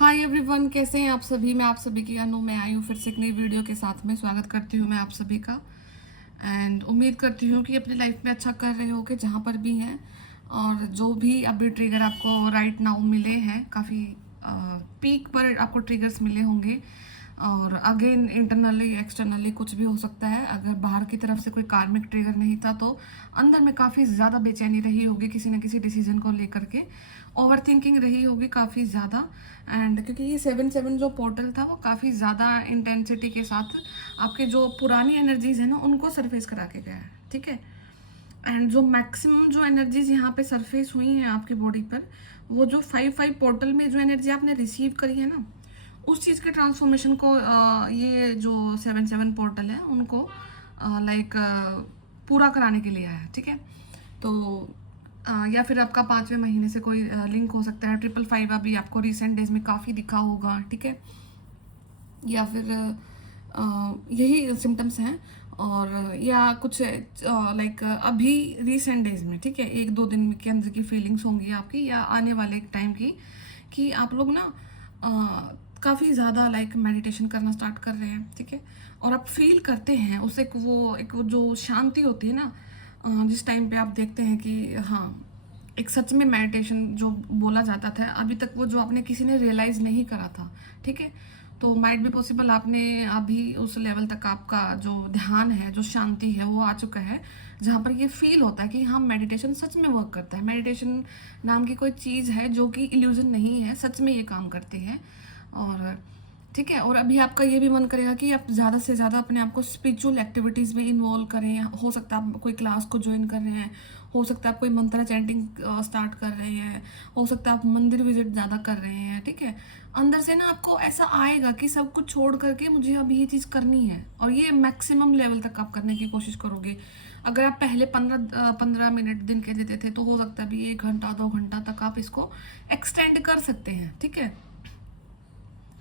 Hi everyone, कैसे हैं आप सभी। मैं आप सभी की अनु में आई हूँ फिर से एक नई वीडियो के साथ में। स्वागत करती हूँ मैं आप सभी का एंड उम्मीद करती हूँ कि अपनी लाइफ में अच्छा कर रहे हो कि जहाँ पर भी हैं। और जो भी अभी ट्रिगर आपको राइट नाउ मिले हैं, काफ़ी पीक पर आपको ट्रिगर्स मिले होंगे। और अगेन इंटरनली एक्सटर्नली कुछ भी हो सकता है। अगर बाहर की तरफ से कोई कार्मिक ट्रिगर नहीं था तो अंदर में काफ़ी ज़्यादा बेचैनी रही होगी किसी न किसी डिसीजन को लेकर के। ओवर थिंकिंग रही होगी काफ़ी ज़्यादा। एंड क्योंकि ये 7-7 जो पोर्टल था वो काफ़ी ज़्यादा इंटेंसिटी के साथ आपके जो पुरानी एनर्जीज है ना उनको सरफेस करा के गया है। ठीक है। एंड जो मैक्सिमम जो एनर्जीज यहाँ पे सरफेस हुई हैं आपकी बॉडी पर, वो जो 5-5 पोर्टल में जो एनर्जी आपने रिसीव करी है ना, उस चीज़ के ट्रांसफॉर्मेशन को ये जो 7-7 पोर्टल है उनको लाइक पूरा कराने के लिए आया है। ठीक है। तो या फिर आपका 5वें महीने से कोई लिंक हो सकता है। 555 अभी आपको रिसेंट डेज में काफ़ी दिखा होगा। ठीक है। या फिर यही सिम्टम्स हैं। और या कुछ लाइक अभी रिसेंट डेज में, ठीक है, 1-2 दिन के अंदर की फीलिंग्स होंगी आपकी या आने वाले एक टाइम की, कि आप लोग ना काफ़ी ज़्यादा लाइक मेडिटेशन करना स्टार्ट कर रहे हैं। ठीक है। और आप फील करते हैं उसे, एक वो जो शांति होती है ना, जिस टाइम पे आप देखते हैं कि हाँ, एक सच में मेडिटेशन जो बोला जाता था अभी तक, वो जो आपने किसी ने रियलाइज़ नहीं करा था। ठीक है। तो माइट बी पॉसिबल आपने अभी उस लेवल तक आपका जो ध्यान है, जो शांति है, वो आ चुका है जहाँ पर ये फील होता है कि हाँ, मेडिटेशन सच में वर्क करता है। मेडिटेशन नाम की कोई चीज़ है जो कि इल्यूजन नहीं है, सच में ये काम करती है। और ठीक है। और अभी आपका ये भी मन करेगा कि आप ज़्यादा से ज़्यादा अपने आप को स्पिरिचुअल एक्टिविटीज़ में इन्वॉल्व करें। हो सकता है आप कोई क्लास को ज्वाइन कर रहे हैं, हो सकता है आप कोई मंत्रा चैंटिंग स्टार्ट कर रहे हैं, हो सकता है आप मंदिर विजिट ज़्यादा कर रहे हैं। ठीक है। अंदर से ना आपको ऐसा आएगा कि सब कुछ छोड़ करके मुझे अब ये चीज़ करनी है, और ये मैक्सिमम लेवल तक आप करने की कोशिश करोगे। अगर आप पहले 15 मिनट दिन के देते थे, तो हो सकता है अभी 1 घंटा 2 घंटा तक आप इसको एक्सटेंड कर सकते हैं। ठीक है।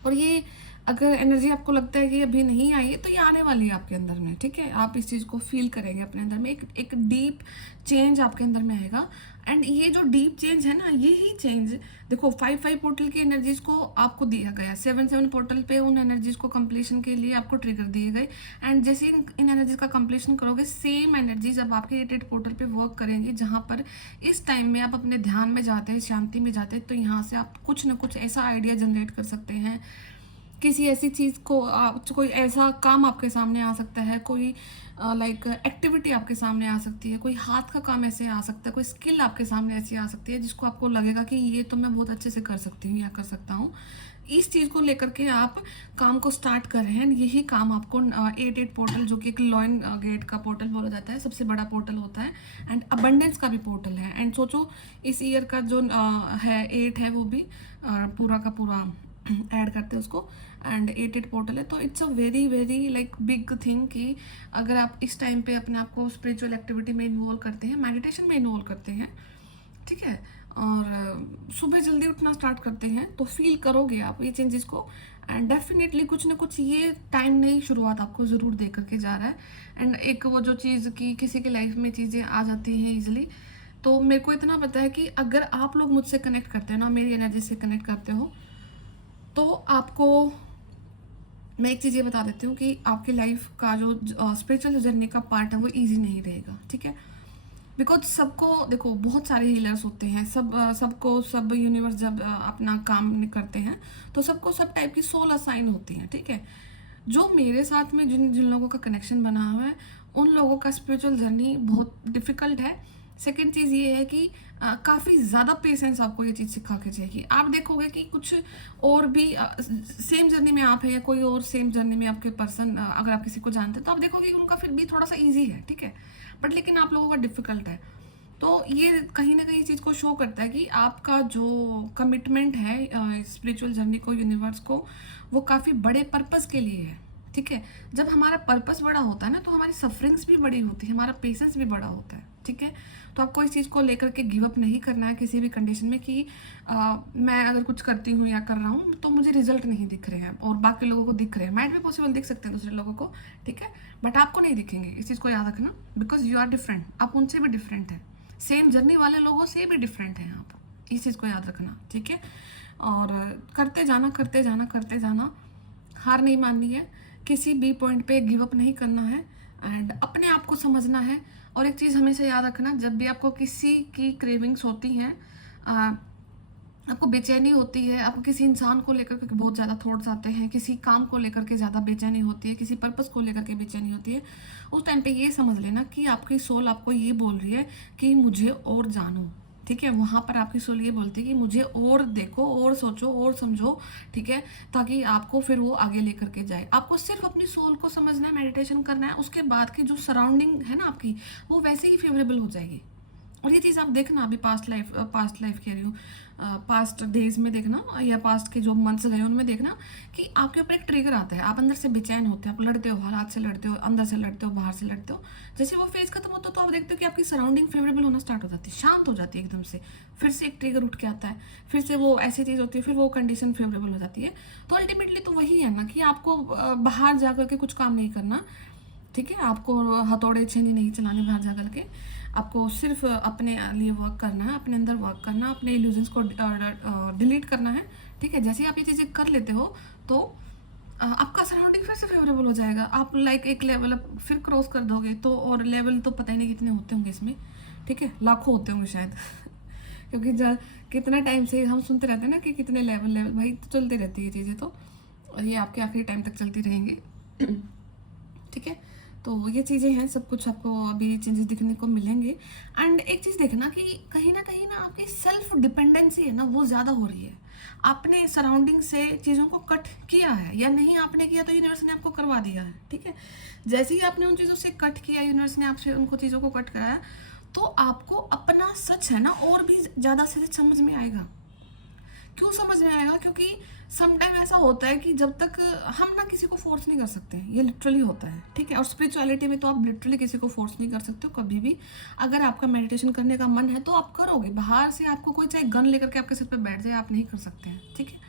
और ये अगर एनर्जी आपको लगता है कि अभी नहीं आई है, तो ये आने वाली है आपके अंदर में। ठीक है। आप इस चीज़ को फील करेंगे अपने अंदर में, एक डीप चेंज आपके अंदर में आएगा। एंड ये जो डीप चेंज है ना, ये ही चेंज देखो 5-5 पोर्टल की एनर्जीज को आपको दिया गया, 7-7 पोर्टल पे उन एनर्जीज को कंप्लीशन के लिए आपको ट्रिगर दिए गए। एंड जैसे इन एनर्जीज का कंप्लीशन करोगे, सेम एनर्जीज अब आपके 8-8 पोर्टल पे वर्क करेंगे, जहाँ पर इस टाइम में आप अपने ध्यान में जाते हैं, शांति में जाते हैं, तो यहाँ से आप कुछ ना कुछ ऐसा आइडिया जनरेट कर सकते हैं। किसी ऐसी चीज़ को कोई ऐसा काम आपके सामने आ सकता है, कोई लाइक एक्टिविटी आपके सामने आ सकती है, कोई हाथ का काम ऐसे आ सकता है, कोई स्किल आपके सामने ऐसी आ सकती है जिसको आपको लगेगा कि ये तो मैं बहुत अच्छे से कर सकती हूँ या कर सकता हूँ। इस चीज़ को लेकर के आप काम को स्टार्ट कर रहे हैं। यही काम आपको 8-8 पोर्टल, जो कि एक लॉइन गेट का पोर्टल बोला जाता है, सबसे बड़ा पोर्टल होता है, एंड अबंडेंस का भी पोर्टल है। एंड सोचो, इस ईयर का जो है 8 है, वो भी पूरा का पूरा ऐड करते हैं उसको। एंड 8-8 पोर्टल है, तो it's a very very like big thing कि अगर आप इस टाइम पे अपने आप को स्पिरिचुअल एक्टिविटी में इन्वॉल्व करते हैं, मेडिटेशन में इन्वॉल्व करते हैं, ठीक है, और सुबह जल्दी उठना स्टार्ट करते हैं, तो फील करोगे आप ये चेंजेस को। एंड डेफिनेटली कुछ ना कुछ ये टाइम नई शुरुआत आपको ज़रूर दे करके जा रहा है। एंड एक वो जो चीज़ कि किसी की लाइफ में चीज़ें आ जाती हैं ईजिली, तो मेरे को इतना पता है कि अगर आप लोग मुझसे कनेक्ट करते हैं ना, मेरी एनर्जी से कनेक्ट करते हो, तो आपको मैं एक चीज़ ये बता देती हूँ कि आपकी लाइफ का जो स्पिरिचुअल जर्नी का पार्ट है वो इजी नहीं रहेगा। ठीक है। बिकॉज सबको देखो, बहुत सारे हीलर्स होते हैं, सबको सब यूनिवर्स जब अपना काम करते हैं, तो सबको सब टाइप की सोल असाइन होती हैं। ठीक है। जो मेरे साथ में जिन जिन लोगों का कनेक्शन बना हुआ है, उन लोगों का स्पिरिचुअल जर्नी बहुत डिफ़िकल्ट है। सेकंड चीज़ ये है कि काफ़ी ज़्यादा पेशेंस आपको ये चीज़ सिखा के जाएगी। आप देखोगे कि कुछ और भी सेम जर्नी में आप है, या कोई और सेम जर्नी में आपके पर्सन, अगर आप किसी को जानते हैं, तो आप देखोगे कि उनका फिर भी थोड़ा सा ईजी है। ठीक है। बट लेकिन आप लोगों का डिफ़िकल्ट है। तो ये कहीं ना कहीं चीज़ को शो करता है कि आपका जो कमिटमेंट है स्पिरिचुअल जर्नी को, यूनिवर्स को, वो काफ़ी बड़े पर्पस के लिए है। ठीक है। जब हमारा पर्पस बड़ा होता है ना, तो हमारी सफरिंग्स भी बड़ी होती है, हमारा पेशेंस भी बड़ा होता है। ठीक है। तो आपको इस चीज़ को लेकर के गिव अप नहीं करना है किसी भी कंडीशन में कि मैं अगर कुछ करती हूँ या कर रहा हूँ तो मुझे रिजल्ट नहीं दिख रहे हैं और बाकी लोगों को दिख रहे हैं। माइट भी पॉसिबल दिख सकते हैं दूसरे लोगों को, ठीक है, बट आपको नहीं दिखेंगे। इस चीज़ को याद रखना, बिकॉज यू आर डिफरेंट, आप उनसे भी डिफरेंट है, सेम जर्नी वाले लोगों से भी डिफरेंट हैं आप। इस चीज़ को याद रखना, ठीक है। और करते जाना करते जाना करते जाना, हार नहीं माननी है, किसी भी पॉइंट पे गिव अप नहीं करना है, एंड अपने आप को समझना है। और एक चीज़ हमेशा याद रखना, जब भी आपको किसी की क्रेविंग्स होती हैं, आपको बेचैनी होती है, आपको किसी इंसान को लेकर के बहुत ज़्यादा थॉट्स आते हैं, किसी काम को लेकर के ज़्यादा बेचैनी होती है, किसी पर्पस को लेकर के बेचैनी होती है, उस टाइम पे ये समझ लेना कि आपकी सोल आपको ये बोल रही है कि मुझे और जानो, ठीक है। वहाँ पर आपकी सोल ये बोलती है कि मुझे और देखो और सोचो और समझो, ठीक है, ताकि आपको फिर वो आगे लेकर के जाए। आपको सिर्फ अपनी सोल को समझना है, मेडिटेशन करना है, उसके बाद की जो सराउंडिंग है ना आपकी, वो वैसे ही फेवरेबल हो जाएगी। और ये चीज़ आप देखना, अभी पास्ट लाइफ कह रही हूँ, पास्ट डेज में देखना, या पास्ट के जो मंथ्स गए उनमें देखना कि आपके ऊपर एक ट्रिगर आता है, आप अंदर से बेचैन होते हैं, आप लड़ते हो, हालात से लड़ते हो, अंदर से लड़ते हो, बाहर से लड़ते हो। जैसे वो फेज खत्म होता है तो आप देखते हो कि आपकी सराउंडिंग फेवरेबल होना स्टार्ट हो जाती है, शांत हो जाती है एकदम से, फिर से एक ट्रिगर उठ के आता है, फिर से वो ऐसी चीज़ होती है, फिर वो कंडीशन फेवरेबल हो जाती है। तो अल्टीमेटली तो वही है ना कि आपको बाहर जा करके कुछ काम नहीं करना, ठीक है। आपको हथौड़े छेनी नहीं चलाने बाहर जा करके, आपको सिर्फ अपने लिए वर्क करना है, अपने अंदर वर्क करना, अपने इल्यूजन्स को डिलीट करना है, ठीक है। जैसे ही आप ये चीज़ें कर लेते हो तो आपका सराउंडिंग फिर से फेवरेबल हो जाएगा, आप लाइक एक लेवल अप फिर क्रॉस कर दोगे। तो और लेवल तो पता ही नहीं कितने होते होंगे इसमें, ठीक है, लाखों होते होंगे शायद क्योंकि कितना टाइम से हम सुनते रहते हैं ना कि कितने लेवल लेवल, भाई तो चलती रहती है चीज़ें, तो और ये आपके आखिरी टाइम तक चलती रहेंगी ठीक है। तो ये चीज़ें हैं, सब कुछ आपको अभी चेंजेस दिखने को मिलेंगे। एंड एक चीज़ देखना कि कहीं ना आपकी सेल्फ डिपेंडेंसी है ना, वो ज़्यादा हो रही है। आपने सराउंडिंग से चीज़ों को कट किया है या नहीं आपने किया, तो यूनिवर्स ने आपको करवा दिया है, ठीक है। जैसे ही आपने उन चीज़ों से कट किया, यूनिवर्स ने आपसे उनको चीज़ों को कट कराया, तो आपको अपना सच है ना और भी ज़्यादा से समझ में आएगा। क्यों समझ में आएगा? क्योंकि समटाइम ऐसा होता है कि जब तक हम ना किसी को फोर्स नहीं कर सकते हैं, ये लिटरली होता है, ठीक है। और स्पिरिचुअलिटी में तो आप लिटरली किसी को फोर्स नहीं कर सकते हो कभी भी। अगर आपका मेडिटेशन करने का मन है तो आप करोगे, बाहर से आपको कोई चाहे गन लेकर के आपके सिर पे बैठ जाए, आप नहीं कर सकते हैं, ठीक है।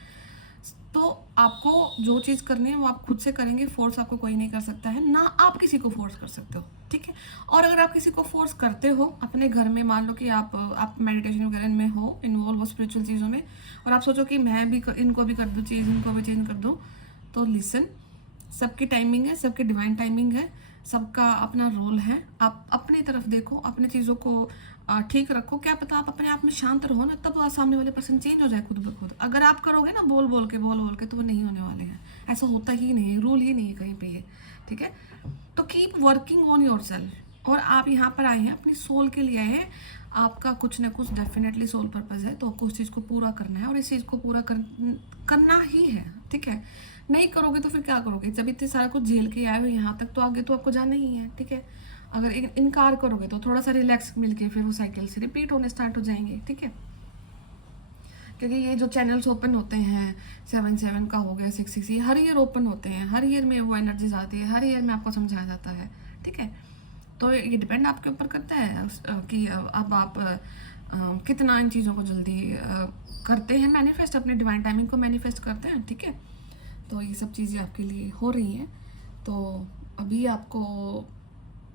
तो आपको जो चीज़ करनी है वो आप खुद से करेंगे, फोर्स आपको कोई नहीं कर सकता है, ना आप किसी को फोर्स कर सकते हो, ठीक है। और अगर आप किसी को फोर्स करते हो अपने घर में, मान लो कि आप मेडिटेशन वगैरह में हो इन्वॉल्व हो स्पिरिचुअल चीज़ों में, और आप सोचो कि मैं भी इनको भी कर दूँ चीज़, इनको भी चेंज कर दूँ, तो लिसन, सबकी टाइमिंग है, सबकी डिवाइन टाइमिंग है, सबका अपना रोल है। आप अपनी तरफ देखो, अपने चीज़ों को ठीक रखो, क्या पता आप अपने आप में शांत रहो ना, तब सामने वाले पर्सन चेंज हो जाए खुद ब खुद। अगर आप करोगे ना बोल बोल के तो वो नहीं होने वाले हैं, ऐसा होता ही नहीं है, रूल ही नहीं है कहीं पे ये, ठीक है। तो keep working on your self. और आप यहाँ पर आए हैं अपनी सोल के लिए आए हैं, आपका कुछ ना कुछ डेफिनेटली सोल पर्पज़ है, तो आपको उस चीज़ को पूरा करना है, और इस चीज़ को पूरा करना ही है, ठीक है। नहीं करोगे तो फिर क्या करोगे? जब इतने सारा कुछ झेल के आए हो यहाँ तक, तो आगे तो आपको जाना ही है, ठीक है। अगर इनकार करोगे तो थोड़ा सा रिलैक्स मिलके फिर वो साइकिल से रिपीट होने स्टार्ट हो जाएंगे, ठीक है। क्योंकि ये जो चैनल्स ओपन होते हैं 7-7 का हो गया, 6-6, ये हर ईयर ओपन होते हैं, हर ईयर में वो एनर्जीज आती है, हर ईयर में आपको समझाया जाता है, ठीक है। तो ये डिपेंड आपके ऊपर करता है कि अब आप कितना इन चीज़ों को जल्दी करते हैं मैनिफेस्ट, अपने डिवाइन टाइमिंग को मैनिफेस्ट करते हैं, ठीक है। तो ये सब चीज़ें आपके लिए हो रही हैं। तो अभी आपको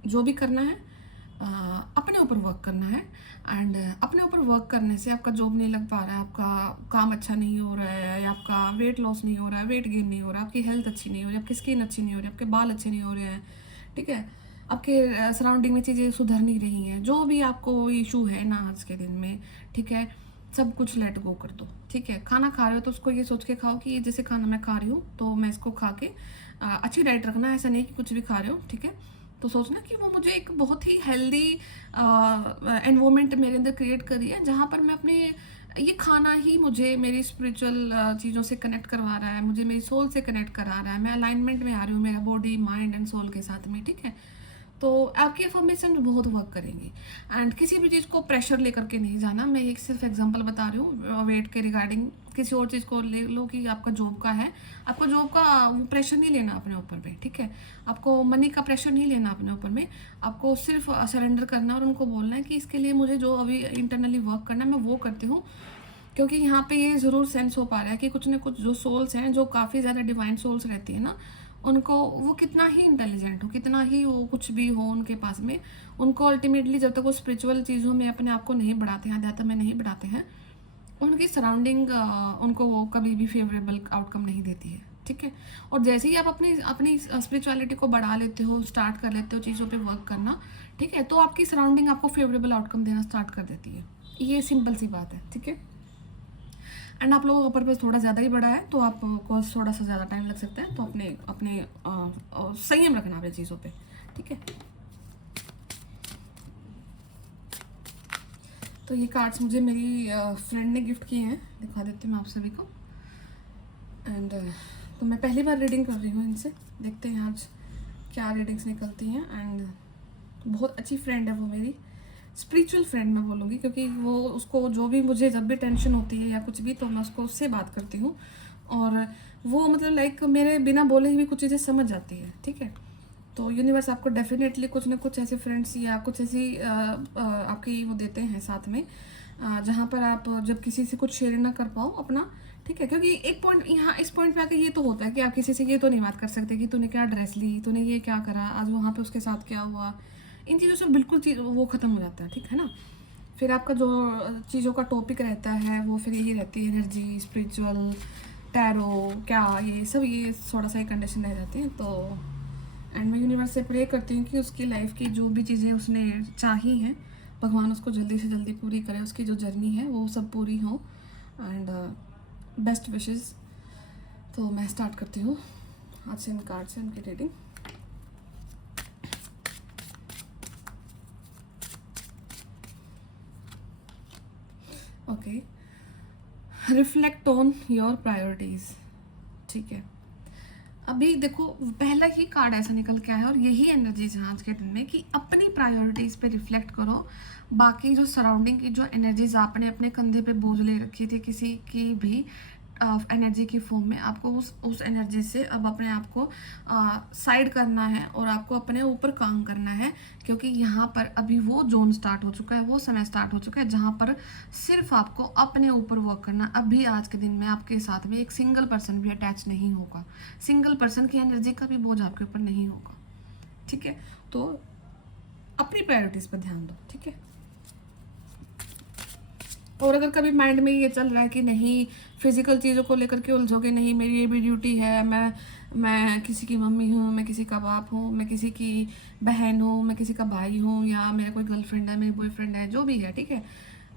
जो भी करना है अपने ऊपर वर्क करना है। एंड अपने ऊपर वर्क करने से आपका जॉब नहीं लग पा रहा है, आपका काम अच्छा नहीं हो रहा है, या आपका वेट लॉस नहीं हो रहा है, वेट गेन नहीं हो रहा, आपकी हेल्थ अच्छी नहीं हो रही, आपकी स्किन अच्छी नहीं हो रही, आपके बाल अच्छे नहीं हो रहे हैं, ठीक है। आपके सराउंडिंग में चीज़ें सुधर नहीं रही हैं, जो भी आपको इशू है ना आज के दिन में, ठीक है, सब कुछ लेट गो कर दो, ठीक है। खाना खा रहे हो तो उसको ये सोच के खाओ कि ये जैसे खाना मैं खा रही हूँ तो मैं इसको खा के अच्छी डाइट रखना, ऐसा नहीं कि कुछ भी खा रहे हो, ठीक है। तो सोचना कि वो मुझे एक बहुत ही हेल्दी एनवायरनमेंट मेरे अंदर क्रिएट करी है, जहाँ पर मैं अपने ये खाना ही मुझे मेरी स्पिरिचुअल चीज़ों से कनेक्ट करवा रहा है, मुझे मेरी सोल से कनेक्ट करा रहा है, मैं अलाइनमेंट में आ रही हूँ मेरा बॉडी माइंड एंड सोल के साथ में, ठीक है। तो आपकी अफर्मेशन बहुत वर्क करेंगी। एंड किसी भी चीज़ को प्रेशर लेकर के नहीं जाना, मैं एक सिर्फ एग्जांपल बता रही हूँ वेट के रिगार्डिंग, किसी और चीज़ को ले लो कि आपका जॉब का है, आपको जॉब का वो प्रेशर नहीं लेना अपने ऊपर पे, ठीक है। आपको मनी का प्रेशर नहीं लेना अपने ऊपर में, आपको सिर्फ सरेंडर करना और उनको बोलना है कि इसके लिए मुझे जो अभी इंटरनली वर्क करना है मैं वो करती हूँ। क्योंकि यहाँ पे ये ज़रूर सेंस हो पा रहा है कि कुछ ना कुछ जो सोल्स हैं, जो काफ़ी ज़्यादा डिवाइन सोल्स रहती है ना, उनको वो कितना ही इंटेलिजेंट हो, कितना ही वो कुछ भी हो उनके पास में, उनको अल्टीमेटली जब तक वो स्पिरिचुअल चीज़ों में अपने आप को नहीं बढ़ाते हैं, अध्यात्म में नहीं बढ़ाते हैं, उनकी सराउंडिंग उनको वो कभी भी फेवरेबल आउटकम नहीं देती है, ठीक है। और जैसे ही आप अपनी अपनी स्पिरिचुअलिटी को बढ़ा लेते हो, स्टार्ट कर लेते हो चीज़ों पे वर्क करना, ठीक है, तो आपकी सराउंडिंग आपको फेवरेबल आउटकम देना स्टार्ट कर देती है। ये सिंपल सी बात है, ठीक है। एंड आप लोगों का पर्पज़ थोड़ा ज़्यादा ही बड़ा है तो आपको थोड़ा सा ज़्यादा टाइम लग सकता है, तो अपने अपने संयम रखना अपनी चीज़ों पे, ठीक है। तो ये कार्ड्स मुझे मेरी फ्रेंड ने गिफ्ट किए हैं, दिखा देती हूँ मैं आप सभी को। एंड तो मैं पहली बार रीडिंग कर रही हूँ इनसे, देखते हैं आज क्या रीडिंग्स निकलती हैं। एंड बहुत अच्छी फ्रेंड है वो मेरी, स्पिरिचुअल फ्रेंड मैं बोलूँगी, क्योंकि वो उसको जो भी मुझे जब भी टेंशन होती है या कुछ भी तो मैं उससे बात करती हूँ, और वो मतलब लाइक मेरे बिना बोले ही भी कुछ चीज़ें समझ जाती है, ठीक है। तो यूनिवर्स आपको डेफिनेटली कुछ ना कुछ ऐसे फ्रेंड्स या कुछ ऐसी आपकी वो देते हैं साथ में, जहाँ पर आप जब किसी से कुछ शेयर ना कर पाओ अपना, ठीक है। क्योंकि एक पॉइंट यहाँ इस पॉइंट पे आके ये तो होता है कि आप किसी से ये तो नहीं बात कर सकते कि तूने क्या ड्रेस ली, तूने ये क्या करा, आज वहाँ पे उसके साथ क्या हुआ, इन चीज़ों से बिल्कुल वो ख़त्म हो जाता है, ठीक है ना। फिर आपका जो चीज़ों का टॉपिक रहता है वो फिर यही रहती है, एनर्जी, स्पिरिचुअल, टैरो, क्या ये सब, ये थोड़ा सा ही कंडीशन रह जाती है। तो एंड मैं यूनिवर्स से प्रे करती हूँ कि उसकी लाइफ की जो भी चीज़ें उसने चाही हैं, भगवान उसको जल्दी से जल्दी पूरी करे, उसकी जो जर्नी है वो सब पूरी हो। And best wishes. तो मैं स्टार्ट करती हूँ आज से इन कार्ड से उनकी reading. Okay, reflect on your priorities, ठीक है। अभी देखो पहला ही कार्ड ऐसा निकल के आया और यही एनर्जी है आज के दिन में कि अपनी प्रायोरिटीज़ पे रिफ्लेक्ट करो। बाकी जो सराउंडिंग की जो एनर्जीज आपने अपने कंधे पे बोझ ले रखी थी किसी की भी एनर्जी की फॉर्म में, आपको उस एनर्जी से अब अपने आप को साइड करना है और आपको अपने ऊपर काम करना है। क्योंकि यहाँ पर अभी वो जोन स्टार्ट हो चुका है, वो समय स्टार्ट हो चुका है जहाँ पर सिर्फ आपको अपने ऊपर वर्क करना। अभी आज के दिन में आपके साथ में एक सिंगल पर्सन भी अटैच नहीं होगा, सिंगल पर्सन की एनर्जी का भी बोझ आपके ऊपर नहीं होगा, ठीक है। तो अपनी प्रायोरिटीज़ पर ध्यान दो, ठीक है। और अगर कभी माइंड में ये चल रहा है कि नहीं फिजिकल चीज़ों को लेकर के उलझोगे नहीं, मेरी ये भी ड्यूटी है, मैं किसी की मम्मी हूँ, मैं किसी का बाप हूँ, मैं किसी की बहन हूँ, मैं किसी का भाई हूँ, या मेरा कोई गर्लफ्रेंड है, मेरी बॉयफ्रेंड है, जो भी है, ठीक है।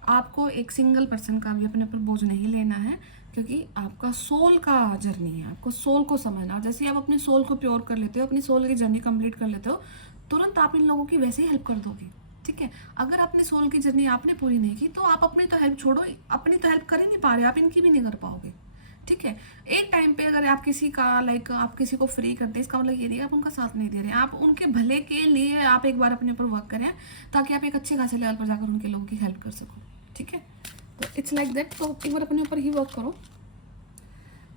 आपको एक सिंगल पर्सन का भी अपने ऊपर बोझ नहीं लेना है, क्योंकि आपका सोल का जर्नी है, आपको सोल को समझना। और जैसे ही आप अपने सोल को प्योर कर लेते हो, अपनी सोल की जर्नी कंप्लीट कर लेते हो, तुरंत आप इन लोगों की वैसे ही हेल्प कर दोगे, ठीक है। अगर अपने सोल की जर्नी आपने पूरी नहीं की तो आप अपनी तो हेल्प छोड़ो, अपनी तो हेल्प कर ही नहीं पा रहे, आप इनकी भी नहीं कर पाओगे, ठीक है। एक टाइम पे अगर आप किसी का लाइक आप किसी को फ्री करते हैं, इसका मतलब ये नहीं आप उनका साथ नहीं दे रहे, आप उनके भले के लिए आप एक बार अपने ऊपर वर्क करें ताकि आप एक अच्छे खासे लेवल पर जाकर उनके लोगों की हेल्प कर सको, ठीक है। तो इट्स लाइक दैट। तो एक बार अपने ऊपर ही वर्क करो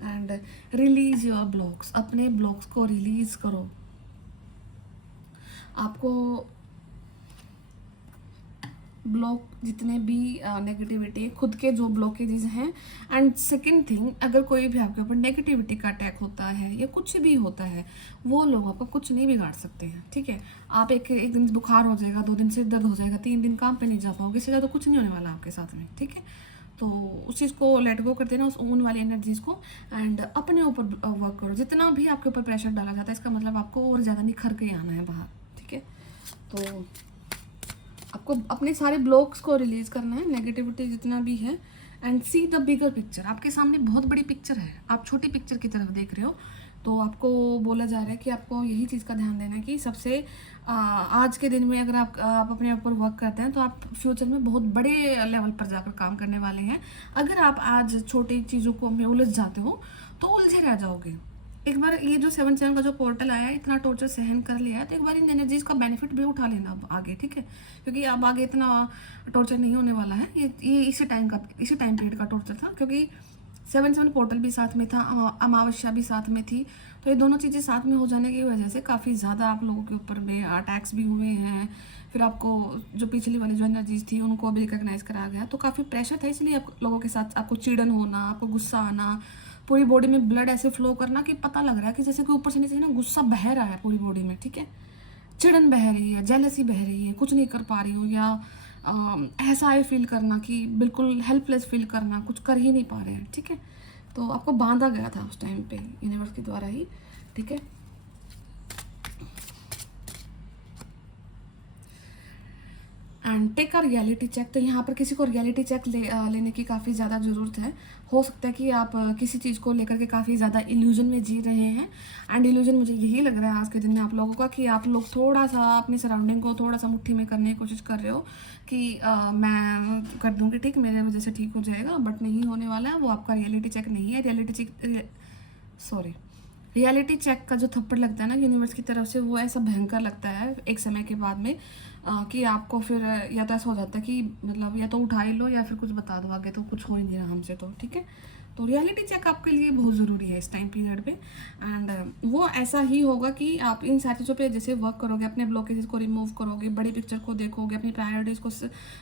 एंड रिलीज योर ब्लॉक्स, अपने ब्लॉक्स को रिलीज करो। आपको ब्लॉक जितने भी नेगेटिविटी, खुद के जो ब्लॉकेजेस हैं। एंड सेकंड थिंग, अगर कोई भी आपके ऊपर नेगेटिविटी का अटैक होता है या कुछ भी होता है, वो लोग आपको कुछ नहीं बिगाड़ सकते हैं, ठीक है। आप एक दिन बुखार हो जाएगा, 2 दिन सिर दर्द हो जाएगा, 3 दिन काम पे नहीं जा पाओगे, इससे ज़्यादा कुछ नहीं होने वाला आपके साथ में, ठीक है। तो उस चीज़ को लेट गो कर देना, उस ऊन वाली एनर्जीज़ को, एंड अपने ऊपर वर्क करो। जितना भी आपके ऊपर प्रेशर डाला जाता है, इसका मतलब आपको और ज़्यादा निखर के आना है बाहर, ठीक है। तो आपको अपने सारे ब्लॉक्स को रिलीज करना है, नेगेटिविटी जितना भी है, and see the bigger picture. आपके सामने बहुत बड़ी पिक्चर है, आप छोटी पिक्चर की तरफ देख रहे हो। तो आपको बोला जा रहा है कि आपको यही चीज़ का ध्यान देना है कि सबसे आज के दिन में अगर आप अपने ऊपर वर्क करते हैं तो आप फ्यूचर में बहुत बड़े लेवल पर जाकर काम करने वाले हैं। अगर आप आज छोटी चीज़ों को में उलझ जाते हो तो उलझे रह जाओगे। एक बार ये जो 7/7 का जो पोर्टल आया है, इतना टॉर्चर सहन कर लिया है, तो एक बार इन एनर्जीज का बेनिफिट भी उठा लेना अब आगे, ठीक है। क्योंकि अब आगे इतना टॉर्चर नहीं होने वाला है, ये इसी टाइम पीरियड का टॉर्चर था। क्योंकि 7/7 पोर्टल भी साथ में था, अमावस्या भी साथ में थी, तो ये दोनों चीज़ें साथ में हो जाने की वजह से काफ़ी ज़्यादा आप लोगों के ऊपर में अटैक्स भी हुए हैं। फिर आपको जो पिछली वाली जो एनर्जीज थी उनको भी रिकॉग्नाइज करा गया, तो काफ़ी प्रेशर था। इसलिए आप लोगों के साथ आपको चिड़न होना, आपको गुस्सा आना, पूरी बॉडी में ब्लड ऐसे फ्लो करना कि पता लग रहा है कि जैसे कि ऊपर से नीचे ना गुस्सा बह रहा है पूरी बॉडी में, ठीक है। चिड़न बह रही है, जेलसी बह रही है, कुछ नहीं कर पा रही हूँ, या असहाय फील करना, कि बिल्कुल हेल्पलेस फील करना, कुछ कर ही नहीं पा रहे हैं, ठीक है। तो आपको बांधा गया था उस टाइम पे यूनिवर्स के द्वारा ही, ठीक है। And take a reality check. तो यहाँ पर किसी को रियलिटी चेक लेने की काफ़ी ज़्यादा ज़रूरत है। हो सकता है कि आप किसी चीज़ को लेकर के काफ़ी ज़्यादा इल्यूजन में जी रहे हैं। एंड इल्यूजन मुझे यही लग रहा है आज के दिन में आप लोगों का, कि आप लोग थोड़ा सा अपनी सराउंडिंग को थोड़ा सा मुट्ठी में करने की कोशिश कर रहे हो कि मैं कर दूँगी ठीक, मेरे वजह से ठीक हो जाएगा, बट नहीं होने वाला है। वो आपका रियलिटी चेक नहीं है। रियलिटी चेक का जो थप्पड़ लगता है ना यूनिवर्स की तरफ से, वो ऐसा भयंकर लगता है एक समय के बाद में, कि आपको फिर या तो ऐसा हो जाता है कि मतलब या तो उठा ही लो या फिर कुछ बता दो आगे, तो कुछ हो ही नहीं रहा हमसे, तो ठीक है। तो रियलिटी चेक आपके लिए बहुत ज़रूरी है इस टाइम पीरियड पे। एंड वो ऐसा ही होगा कि आप इन सारी चीज़ों पे जैसे वर्क करोगे, अपने ब्लॉकेजेस को रिमूव करोगे, बड़ी पिक्चर को देखोगे, अपनी प्रायोरिटीज़ को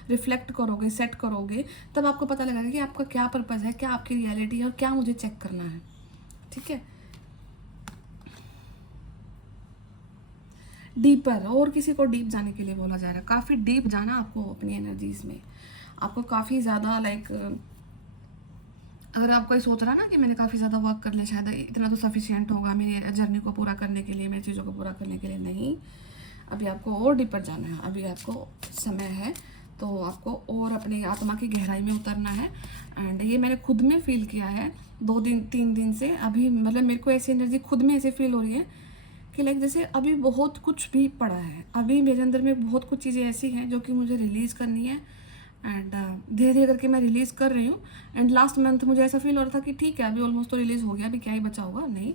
रिफ्लेक्ट करोगे, सेट करोगे, तब आपको पता लगेगा कि आपका क्या पर्पज़ है, क्या आपकी रियलिटी है और क्या मुझे चेक करना है, ठीक है। डीपर, और किसी को डीप जाने के लिए बोला जा रहा है, काफ़ी डीप जाना आपको अपनी एनर्जीज में। आपको काफ़ी ज़्यादा लाइक, अगर आप कोई सोच रहा है ना कि मैंने काफ़ी ज़्यादा वर्क कर लिया, शायद इतना तो सफिशिएंट होगा मेरी जर्नी को पूरा करने के लिए, मेरी चीज़ों को पूरा करने के लिए, नहीं। अभी आपको और डीपर जाना है, अभी आपको समय है, तो आपको और अपनी आत्मा की गहराई में उतरना है। एंड ये मैंने खुद में फील किया है 2 दिन 3 दिन से। अभी मतलब मेरे को ऐसी एनर्जी खुद में ऐसे फील हो रही है कि लाइक जैसे अभी बहुत कुछ भी पड़ा है, अभी मेरे अंदर में बहुत कुछ चीज़ें ऐसी हैं जो कि मुझे रिलीज़ करनी है। एंड धीरे धीरे करके मैं रिलीज़ कर रही हूँ। एंड लास्ट मंथ मुझे ऐसा फील हो रहा था कि ठीक है अभी ऑलमोस्ट तो रिलीज़ हो गया, अभी क्या ही बचा होगा, नहीं।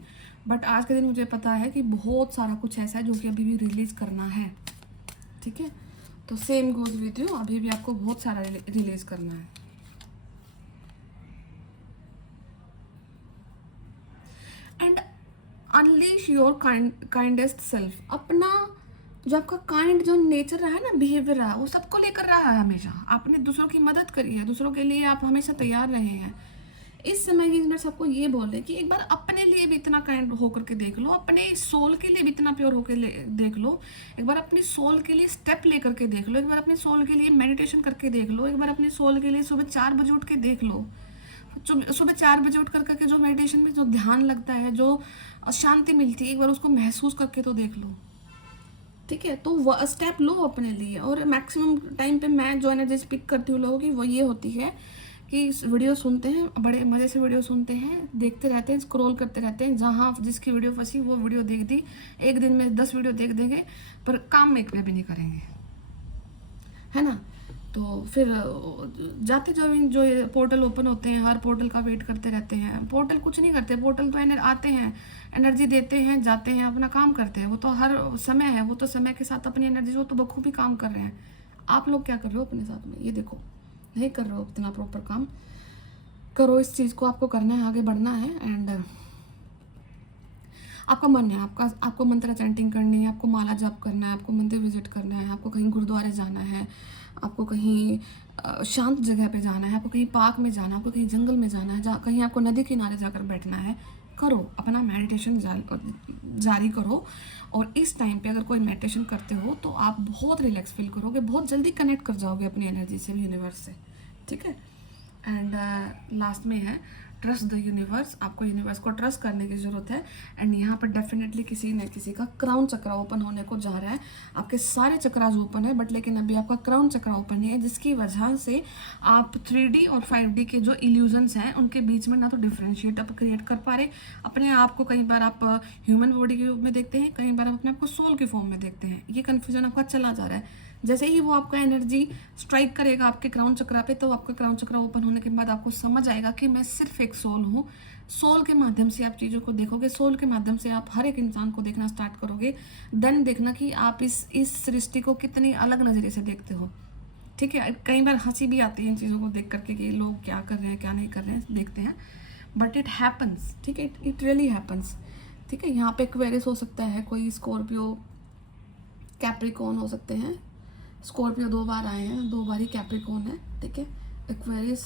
बट आज के दिन मुझे पता है कि बहुत सारा कुछ ऐसा है जो कि अभी भी रिलीज़ करना है, ठीक है। तो सेम गोज विद यू, अभी भी आपको बहुत सारा रिलीज़ करना है। And unleash your kindest self. अपना जो आपका काइंड जो नेचर रहा है ना, बिहेवियर रहा है, वो सबको लेकर रहा है हमेशा। आपने दूसरों की मदद करी है, दूसरों के लिए आप हमेशा तैयार रहे हैं। इस समय की मैं सबको ये बोल रही कि एक बार अपने लिए भी इतना काइंड होकर के देख लो, अपने सोल के लिए भी इतना प्योर होकर देख लो। एक बार अपनी सोल के लिए स्टेप लेकर के देख लो, एक बार अपनी सोल के लिए मेडिटेशन करके देख लो, एक बार अपनी सोल के लिए सुबह 4 बजे उठ के देख लो। सुबह 4 बजे उठ करके जो मेडिटेशन में जो ध्यान लगता है, जो शांति मिलती है, एक बार उसको महसूस करके तो देख लो, ठीक है। तो वो स्टेप लो अपने लिए। और मैक्सिमम टाइम पे मैं जो एनर्जी स्पीक करती हूँ लोगों की, वो ये होती है कि वीडियो सुनते हैं, बड़े मज़े से वीडियो सुनते हैं, देखते रहते हैं, स्क्रॉल करते रहते हैं, जहाँ जिसकी वीडियो फंसी वो वीडियो देख दी, एक दिन में 10 वीडियो देख देंगे, पर काम एक पे भी नहीं करेंगे, है ना। तो फिर जाते जो ये पोर्टल ओपन होते हैं, हर पोर्टल का वेट करते रहते हैं। पोर्टल कुछ नहीं करते, पोर्टल तो आते हैं, एनर्जी देते हैं, जाते हैं, अपना काम करते हैं। वो तो हर समय है, वो तो समय के साथ अपनी एनर्जी वो तो बखूबी काम कर रहे हैं। आप लोग क्या कर रहे हो अपने साथ में, ये देखो, नहीं कर रहे हो इतना प्रॉपर काम। करो इस चीज़ को, आपको करना है, आगे बढ़ना है। एंड आपका मन है, आपको मंत्र चैंटिंग करनी है, आपको माला जाप करना है, आपको मंदिर विजिट करना है, आपको कहीं गुरुद्वारे जाना है, आपको कहीं शांत जगह पे जाना है, आपको कहीं पार्क में जाना है, आपको कहीं जंगल में जाना है, कहीं आपको नदी किनारे जाकर बैठना है। करो अपना मेडिटेशन जारी करो। और इस टाइम पे अगर कोई मेडिटेशन करते हो तो आप बहुत रिलैक्स फील करोगे, बहुत जल्दी कनेक्ट कर जाओगे अपनी एनर्जी से, यूनिवर्स से, ठीक है। एंड लास्ट में है ट्रस्ट द यूनिवर्स। आपको यूनिवर्स को ट्रस्ट करने की ज़रूरत है। एंड यहाँ पर डेफिनेटली किसी न किसी का क्राउन चक्र ओपन होने को जा रहा है। आपके सारे चक्राज ओपन है, बट लेकिन अभी आपका क्राउन चक्र ओपन है, जिसकी वजह से आप 3D और 5D के जो इल्यूजन्स हैं उनके बीच में ना तो डिफ्रेंशिएट आप क्रिएट कर पा रहे। अपने आप को कई बार आप ह्यूमन बॉडी के रूप में देखते हैं, कई बार आप अपने आप को सोल के फॉर्म में देखते हैं। ये कन्फ्यूजन आपका चला जा रहा है। जैसे ही वो आपका एनर्जी स्ट्राइक करेगा आपके क्राउन चक्रा पे, तो आपका क्राउन चक्रा ओपन होने के बाद आपको समझ आएगा कि मैं सिर्फ एक सोल हूँ। सोल के माध्यम से आप चीज़ों को देखोगे, सोल के माध्यम से आप हर एक इंसान को देखना स्टार्ट करोगे। देन देखना कि आप इस सृष्टि को कितनी अलग नज़रिए से देखते हो, ठीक है। कई बार हंसी भी आती है इन चीज़ों को देख करके कि लोग क्या कर रहे हैं क्या नहीं कर रहे हैं, देखते हैं, बट इट हैपन्स, ठीक है, इट रियली हैपन्स, ठीक है। यहाँ पे एक्वेरियस हो सकता है, कोई स्कॉर्पियो, कैप्रिकॉर्न हो सकते हैं। स्कॉर्पियो 2 बार आए हैं, 2 बार ही कैप्रिकॉर्न है, ठीक है। एक्वेरियस,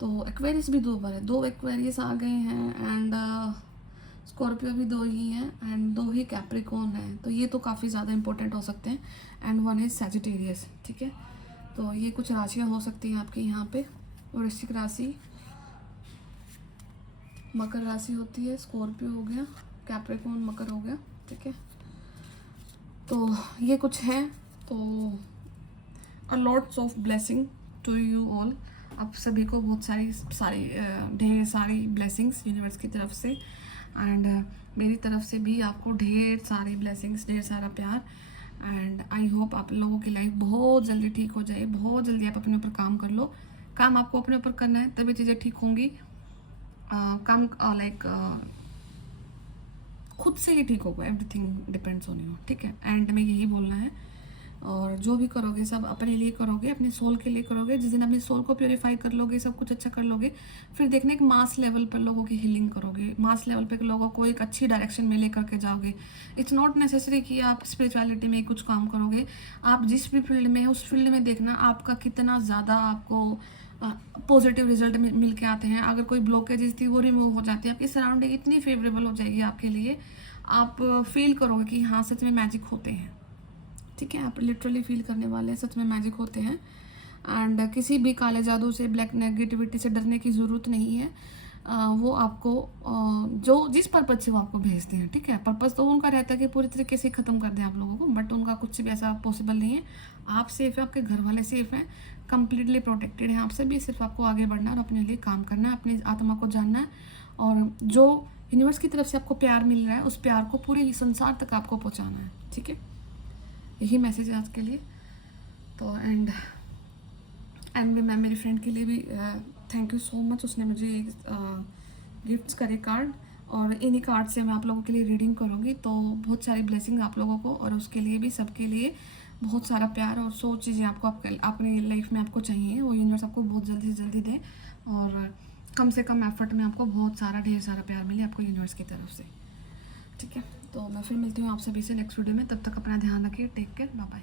तो एक्वेरियस भी 2 बार है, 2 एक्वेरियस आ गए हैं। एंड स्कॉर्पियो भी 2 ही हैं, एंड 2 ही कैप्रिकॉर्न है, तो ये तो काफ़ी ज़्यादा इंपॉर्टेंट हो सकते हैं। एंड 1 इज़ सैजिटेरियस, ठीक है। तो ये कुछ राशियाँ हो सकती हैं आपकी यहाँ पे। वृश्चिक राशि, मकर राशि होती है, स्कॉर्पियो हो गया, कैप्रिकॉर्न मकर हो गया, ठीक है। तो ये कुछ है। तो a lots of blessing to you all. आप सभी को बहुत सारी ढेर सारी ब्लेसिंग्स यूनिवर्स की तरफ से, एंड मेरी तरफ से भी आपको ढेर सारी ब्लेसिंग्स, ढेर सारा प्यार। एंड आई होप आप लोगों की लाइफ बहुत जल्दी ठीक हो जाए, बहुत जल्दी आप अपने ऊपर काम कर लो। काम आपको अपने ऊपर करना है, तभी चीज़ें ठीक होंगी। काम लाइक खुद से ही ठीक होगा, एवरीथिंग डिपेंड्स ऑन यू, ठीक है। एंड में यही बोलना है। और जो भी करोगे सब अपने लिए करोगे, अपने सोल के लिए करोगे। जिस दिन अपनी सोल को प्योरीफाई कर लोगे, सब कुछ अच्छा कर लोगे, फिर देखने एक मास लेवल पर लोगों की हीलिंग करोगे, मास लेवल पे लोगों को एक अच्छी डायरेक्शन में लेकर के जाओगे। इट्स नॉट नेसेसरी कि आप स्पिरिचुअलिटी में कुछ काम करोगे। आप जिस भी फील्ड में है उस फील्ड में देखना आपका कितना ज़्यादा आपको पॉजिटिव रिजल्ट मिल के आते हैं। अगर कोई ब्लॉकेजेस थी वो रिमूव हो जाती है, आपकी सराउंडिंग इतनी फेवरेबल हो जाएगी आपके लिए, आप फील करोगे कि हाँ सच में मैजिक होते हैं, ठीक है। आप लिटरली फील करने वाले हैं सच में मैजिक होते हैं। एंड किसी भी काले जादू से, ब्लैक नेगेटिविटी से डरने की ज़रूरत नहीं है। वो आपको जो जिस पर्पज़ से वो आपको भेजते हैं, ठीक है। पर्पज़ तो उनका रहता है कि पूरी तरीके से ख़त्म कर दें आप लोगों को, बट उनका कुछ भी ऐसा पॉसिबल नहीं है। आप सेफ़ है, आपके घर वाले सेफ़ हैं, कंप्लीटली प्रोटेक्टेड हैं आपसे भी। सिर्फ आपको आगे बढ़ना है और अपने लिए काम करना है, अपनी आत्मा को जानना है। और जो यूनिवर्स की तरफ से आपको प्यार मिल रहा है उस प्यार को पूरे संसार तक आपको पहुँचाना है, ठीक है। यही मैसेज है आज के लिए। तो एंड भी मैं मेरी फ्रेंड के लिए भी थैंक यू सो मच। उसने मुझे गिफ्ट्स करे कार्ड, और इन्हीं कार्ड से मैं आप लोगों के लिए रीडिंग करूँगी। तो बहुत सारी ब्लेसिंग आप लोगों को, और उसके लिए भी सबके लिए बहुत सारा प्यार और सो चीज़ें आपको अपनी लाइफ में आपको चाहिए, वो यूनिवर्स आपको बहुत जल्दी से जल्दी दे, और कम से कम एफर्ट में आपको बहुत सारा ढेर सारा प्यार मिले आपको यूनिवर्स की तरफ से, ठीक है। तो मैं फिर मिलती हूँ आप सभी से नेक्स्ट वीडियो में। तब तक अपना ध्यान रखिए, टेक केयर, बाय बाय।